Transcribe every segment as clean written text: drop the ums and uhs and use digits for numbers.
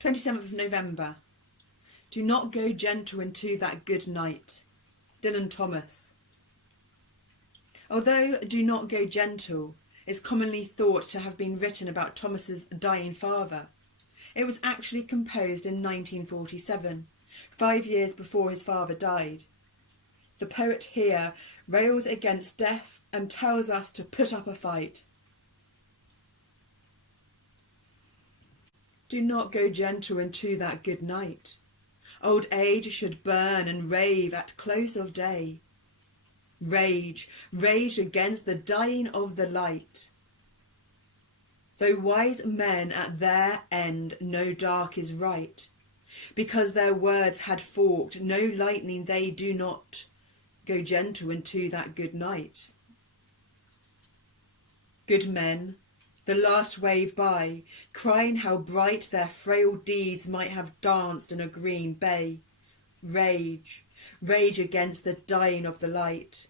27th of November. Do not go gentle into that good night. Dylan Thomas. Although Do Not Go Gentle is commonly thought to have been written about Thomas's dying father, it was actually composed in 1947, 5 years before his father died. The poet here rails against death and tells us to put up a fight. Do not go gentle into that good night. Old age should burn and rave at close of day. Rage, rage against the dying of the light. Though wise men at their end know dark is right, because their words had forked, no lightning they do not go gentle into that good night. Good men, the last wave by, crying how bright their frail deeds might have danced in a green bay. Rage, rage against the dying of the light.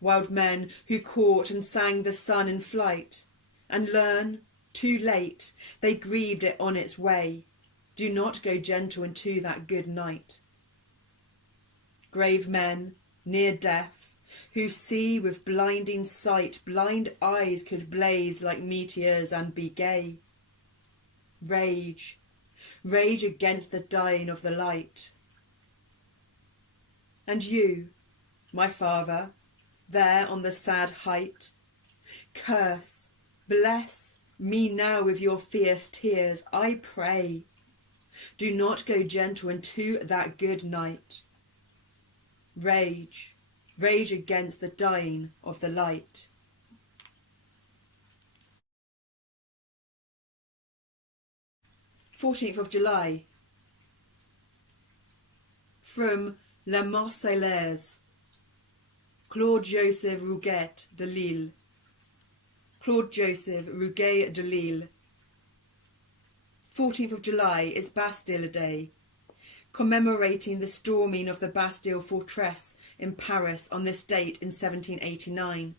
Wild men who caught and sang the sun in flight, and learn, too late, they grieved it on its way. Do not go gentle into that good night. Grave men, near death, who see with blinding sight, blind eyes could blaze like meteors and be gay. Rage, rage against the dying of the light. And you, my father, there on the sad height, curse, bless me now with your fierce tears, I pray. Do not go gentle into that good night. Rage, rage against the dying of the light. July 14th. From La Marseillaise. Claude-Joseph Rouget de Lisle. Claude-Joseph Rouget de Lisle. 14th of July is Bastille Day, commemorating the storming of the Bastille fortress in Paris on this date in 1789,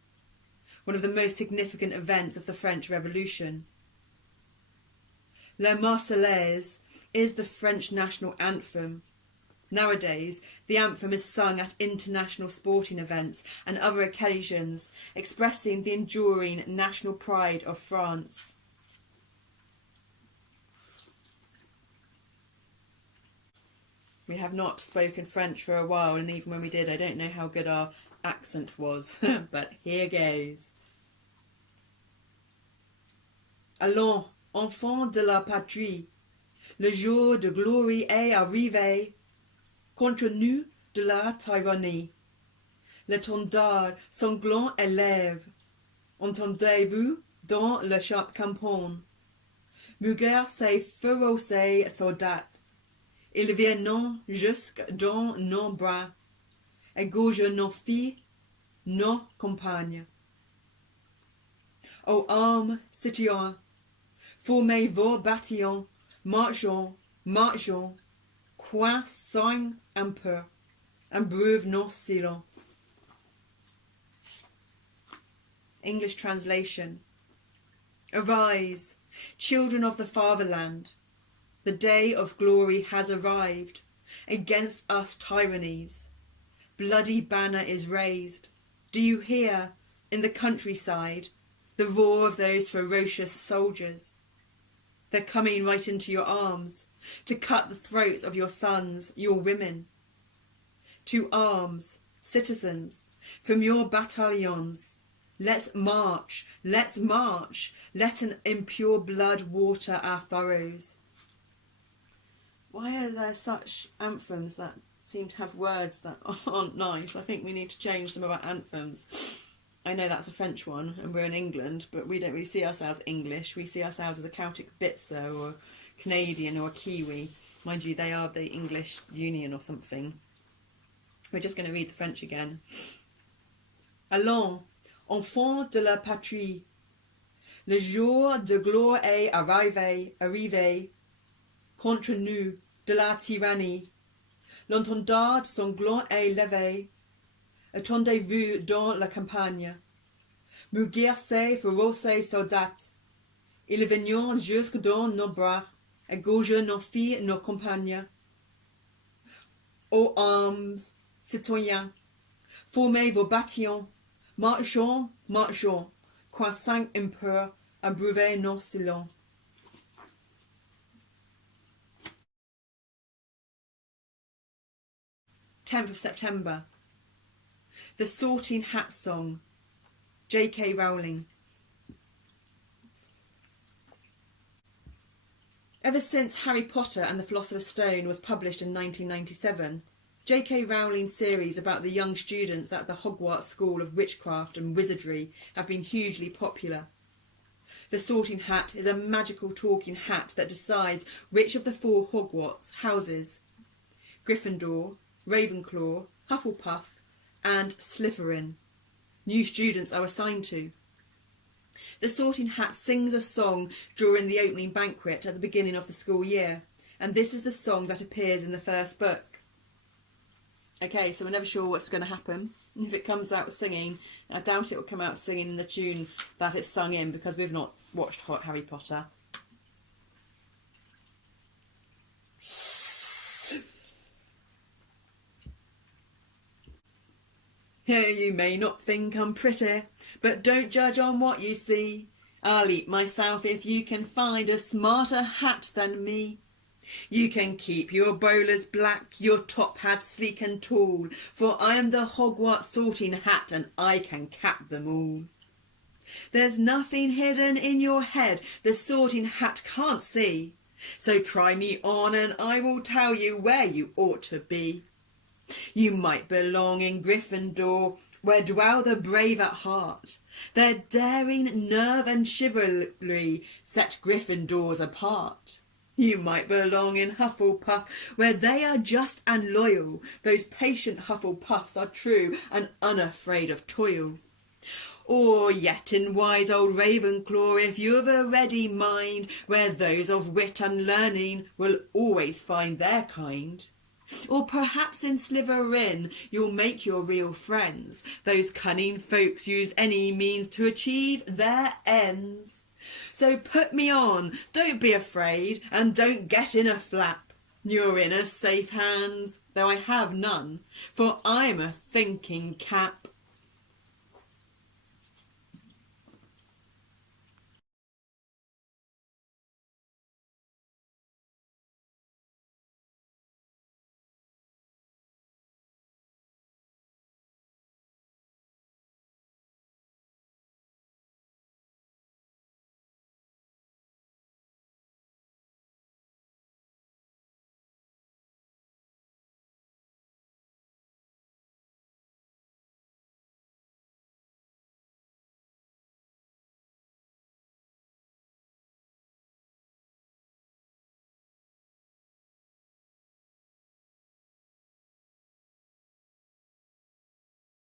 one of the most significant events of the French Revolution. La Marseillaise is the French national anthem. Nowadays, the anthem is sung at international sporting events and other occasions, expressing the enduring national pride of France. We have not spoken French for a while, and even when we did, I don't know how good our accent was, but here goes. Allons, enfants de la patrie, le jour de gloire est arrivé. Contre nous de la tyrannie, l'étendard sanglant élève. Entendez-vous dans le campagne, mugir ces férocés soldats, ils viennent jusque dans nos bras, égorgent nos filles, nos compagnes. Ô hommes citoyens, formez vos bataillons, marchons, marchons, Quoi sang un peu, and breuve nos silence. English translation. Arise, children of the fatherland. The day of glory has arrived. Against us tyrannies, bloody banner is raised. Do you hear, in the countryside, the roar of those ferocious soldiers? They're coming right into your arms, to cut the throats of your sons, your women. To arms, citizens, from your battalions. Let's march, let an impure blood water our furrows. Why are there such anthems that seem to have words that aren't nice? I think we need to change some of our anthems. I know that's a French one and we're in England, but we don't really see ourselves English. We see ourselves as a Celtic Bitzer or Canadian or a Kiwi. Mind you, they are the English Union or something. We're just going to read the French again. Allons, enfants de la patrie, le jour de gloire est arrivé, contre nous de la tyrannie. L'étendard sanglant est levé. Attendez-vous dans la campagne. Mugir ces féroces soldats. Ils vignent jusque dans nos bras, égorgent nos filles, nos compagnes. Ô hommes, citoyens, formez vos bataillons, marchons, marchons, croissant impur, abreuver nos sillons. 10th of September. The Sorting Hat Song. J.K. Rowling. Ever since Harry Potter and the Philosopher's Stone was published in 1997, J.K. Rowling's series about the young students at the Hogwarts School of Witchcraft and Wizardry have been hugely popular. The Sorting Hat is a magical talking hat that decides which of the 4 Hogwarts houses, Gryffindor, Ravenclaw, Hufflepuff and Slytherin, new students are assigned to. The Sorting Hat sings a song during the opening banquet at the beginning of the school year, and this is the song that appears in the first book. Okay, so we're never sure what's going to happen. If it comes out singing, I doubt it will come out singing in the tune that it's sung in because we've not watched Harry Potter. You may not think I'm pretty, but don't judge on what you see. I'll eat myself if you can find a smarter hat than me. You can keep your bowlers black, your top hat sleek and tall, for I am the Hogwarts Sorting Hat and I can cap them all. There's nothing hidden in your head the Sorting Hat can't see, so try me on and I will tell you where you ought to be. You might belong in Gryffindor, where dwell the brave at heart. Their daring, nerve and chivalry set Gryffindors apart. You might belong in Hufflepuff, where they are just and loyal. Those patient Hufflepuffs are true and unafraid of toil. Or yet in wise old Ravenclaw, if you've a ready mind, where those of wit and learning will always find their kind. Or perhaps in Slytherin you'll make your real friends. Those cunning folks use any means to achieve their ends. So put me on, don't be afraid, and don't get in a flap. You're in a safe hands, though I have none, for I'm a thinking cap.